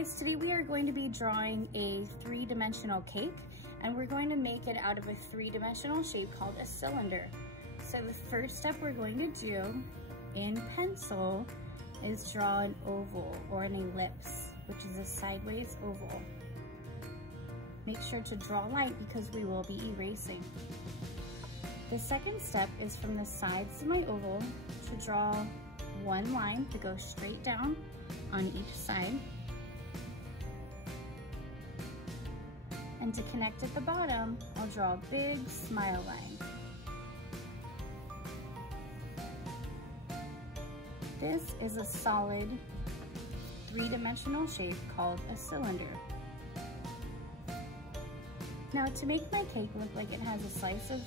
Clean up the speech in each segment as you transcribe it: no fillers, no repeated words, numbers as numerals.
guys, today we are going to be drawing a three-dimensional cake, and we're going to make it out of a three-dimensional shape called a cylinder. So the first step we're going to do in pencil is draw an oval or an ellipse, which is a sideways oval. Make sure to draw light because we will be erasing. The second step is from the sides of my oval to draw one line that goes straight down on each side. And to connect at the bottom, I'll draw a big smile line. This is a solid three-dimensional shape called a cylinder. Now to make my cake look like it has a slice of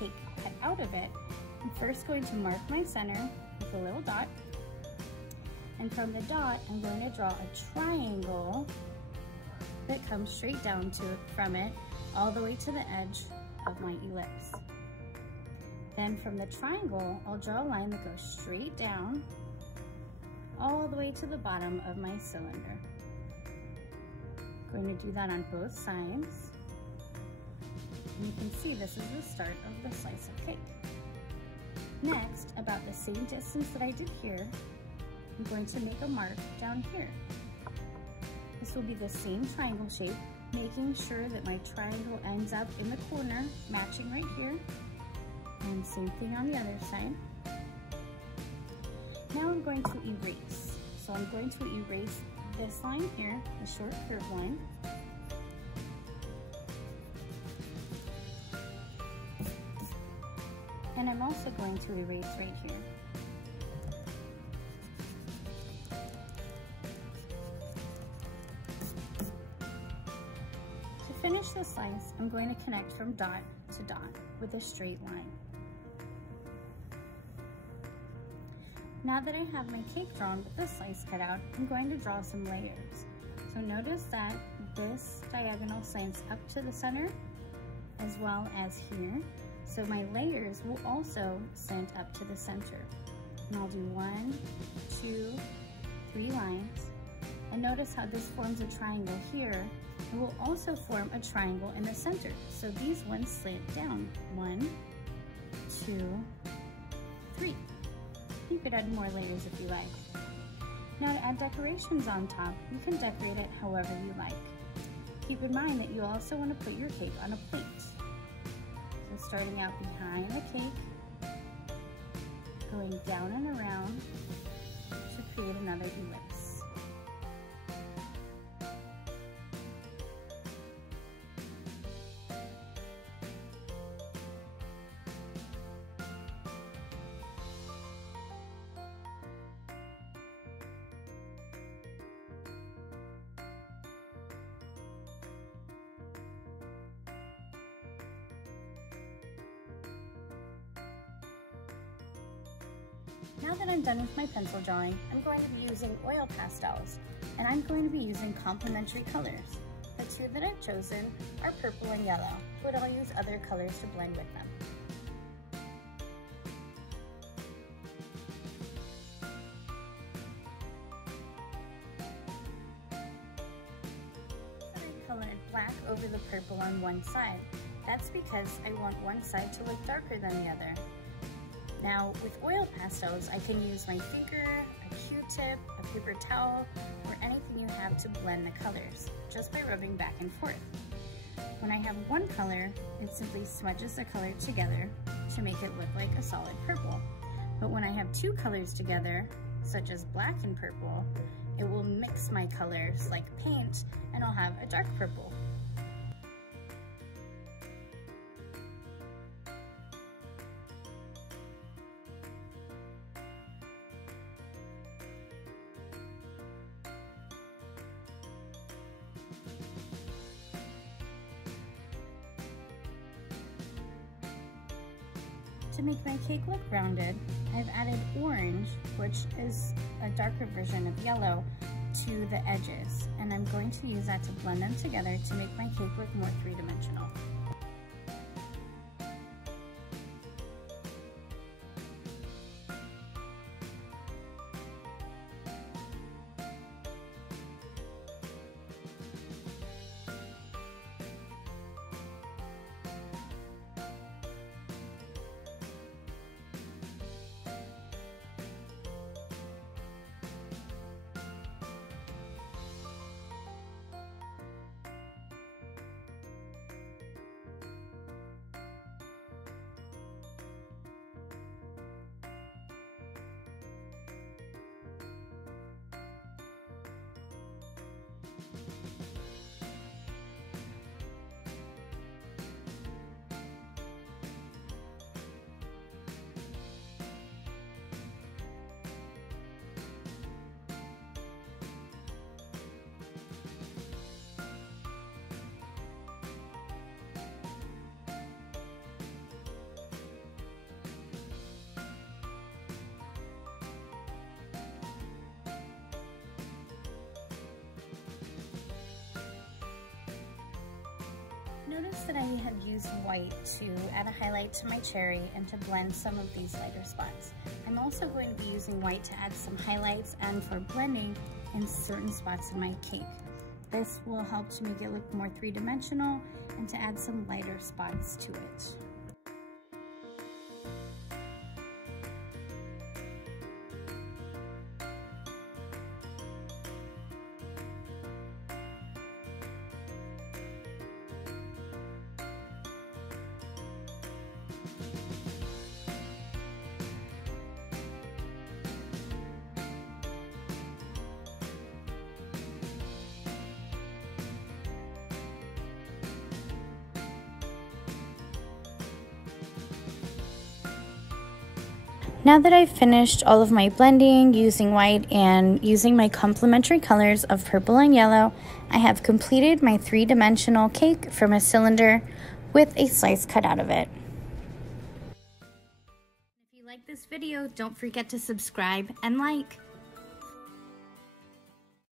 cake cut out of it, I'm first going to mark my center with a little dot. And from the dot, I'm going to draw a triangle that comes straight down from it all the way to the edge of my ellipse. Then from the triangle, I'll draw a line that goes straight down all the way to the bottom of my cylinder. I'm going to do that on both sides. And you can see this is the start of the slice of cake. Next, about the same distance that I did here, I'm going to make a mark down here. This will be the same triangle shape, making sure that my triangle ends up in the corner, matching right here. And same thing on the other side. Now I'm going to erase. So I'm going to erase this line here, the short curved line. And I'm also going to erase right here. To finish the slice, I'm going to connect from dot to dot with a straight line. Now that I have my cake drawn with this slice cut out, I'm going to draw some layers. So notice that this diagonal slants up to the center as well as here. So my layers will also slant up to the center. And I'll do 1, 2, 3 lines. And notice how this forms a triangle here. It will also form a triangle in the center. So these ones slant down. 1, 2, 3. You could add more layers if you like. Now to add decorations on top, you can decorate it however you like. Keep in mind that you also want to put your cake on a plate. So starting out behind the cake, going down and around to create another ellipse. Now that I'm done with my pencil drawing, I'm going to be using oil pastels, and I'm going to be using complementary colors. The two that I've chosen are purple and yellow, but I'll use other colors to blend with them. I colored black over the purple on one side. That's because I want one side to look darker than the other. Now, with oil pastels, I can use my finger, a Q-tip, a paper towel, or anything you have to blend the colors, just by rubbing back and forth. When I have one color, it simply smudges the color together to make it look like a solid purple. But when I have two colors together, such as black and purple, it will mix my colors like paint, and I'll have a dark purple. To make my cake look rounded, I've added orange, which is a darker version of yellow, to the edges, and I'm going to use that to blend them together to make my cake look more three-dimensional. Notice that I have used white to add a highlight to my cherry and to blend some of these lighter spots. I'm also going to be using white to add some highlights and for blending in certain spots in my cake. This will help to make it look more three-dimensional and to add some lighter spots to it. Now that I've finished all of my blending using white and using my complementary colors of purple and yellow, I have completed my three-dimensional cake from a cylinder with a slice cut out of it. If you like this video, don't forget to subscribe and like.